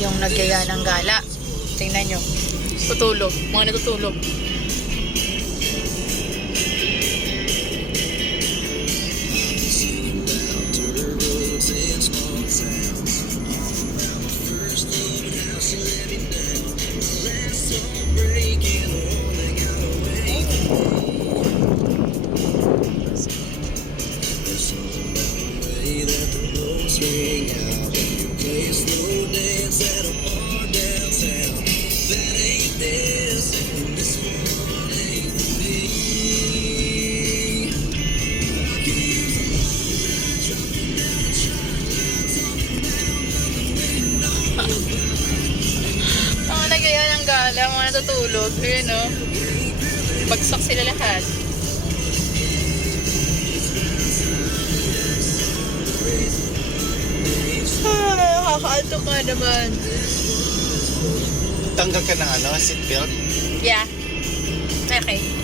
yung nagyaya ng gala. Tingnan nyo. Tutulog. Mga natutulog. Mga gala, mga natutulog. Yun, no? Bagsak sila lahat. Ah, nakakaantok nga naman. Tanggal ka ng ano, seatbelt. Yeah. Okay.